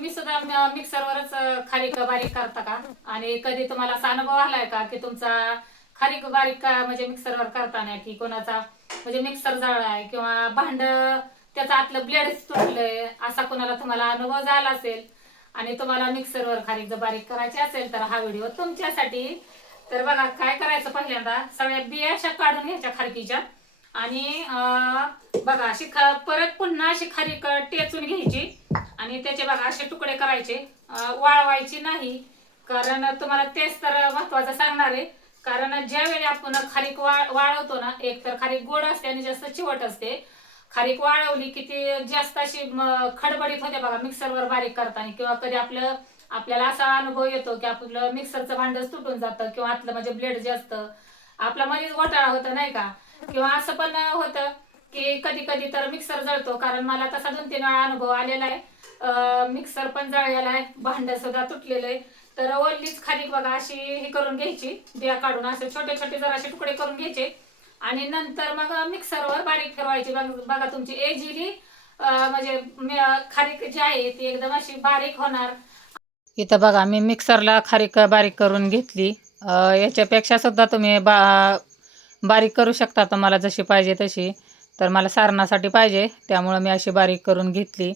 तुम्ही सुद्धा मिक्सरवरच खारीक बारीक करता का? आणि कधी तुम्हाला असा अनुभव आलाय का की तुमचा खारीक बारीक म्हणजे मिक्सरवर करताना की कोणाचा म्हणजे मिक्सर जळलाय किंवा भांड त्याचं आतलं ब्लेड तुटलंय, असा कोणाला तुम्हाला अनुभव झाला असेल आणि तुम्हाला मिक्सरवर खारीक जर बारीक करायची असेल तर हा व्हिडिओ तुमच्यासाठी. तर बघा काय करायचं, पहिल्यांदा सगळ्या बिया अशा काढून घ्यायच्या खारकीच्या आणि बघा अशी परत पुन्हा अशी खारीक टेचून घ्यायची आणि त्याचे बघा असे तुकडे करायचे, वाळवायची नाही. कारण तुम्हाला तेच तर महत्वाचं सांगणार आहे. कारण ज्यावेळी आपण खारीक वाळवतो ना, एक तर खारीक गोड असते आणि जास्त चिवट असते. खारीक वाळवली की ती जास्त अशी खडबडीत होते बघा मिक्सरवर बारीक करताना, किंवा कधी आपल्याला असा अनुभव येतो की आपलं मिक्सरचं भांडच तुटून जातं किंवा आतलं म्हणजे ब्लेड जे असतं आपला मध्येच घोटाळा होतं नाही का. किंवा असं पण होतं की कधी कधी तर मिक्सर जळतो. कारण मला तसा 2-3 वेळा अनुभव आलेला आहे. मिक्सर पण जळलेला आहे, भांड सुद्धा तुटलेलं आहे. तर ओलीच खारीक बघा अशी हे करून घ्यायची, बिया काढून असे छोटे छोटे जरा असे तुकडे करून घ्यायचे आणि नंतर मग मिक्सरवर बारीक फिरवायची. बघा तुमची इझिली म्हणजे खारीक जी आहे ती एकदम अशी बारीक होणार. इथं बघा मी मिक्सरला खारीक बारीक करून घेतली. याच्यापेक्षा सुद्धा तुम्ही बारीक करू शकता तुम्हाला जशी पाहिजे तशी. तर मला सारणासाठी पाहिजे त्यामुळं मी अशी बारीक करून घेतली.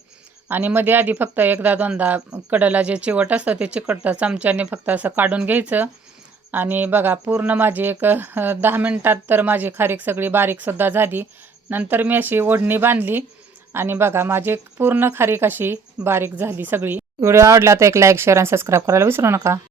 आणि मध्ये आधी फक्त एकदा दोनदा कडला जे चिवट असतं ते चिकटतं, चमच्याने फक्त असं काढून घ्यायचं. आणि बघा पूर्ण माझी एक 10 मिनिटात तर माझी खारीक सगळी बारीकसुद्धा झाली. नंतर मी अशी ओढणी बांधली आणि बघा माझी पूर्ण खारीक अशी बारीक झाली सगळी. व्हिडिओ आवडला तर एक लाईक, शेअर आणि सबस्क्राईब करायला विसरू नका.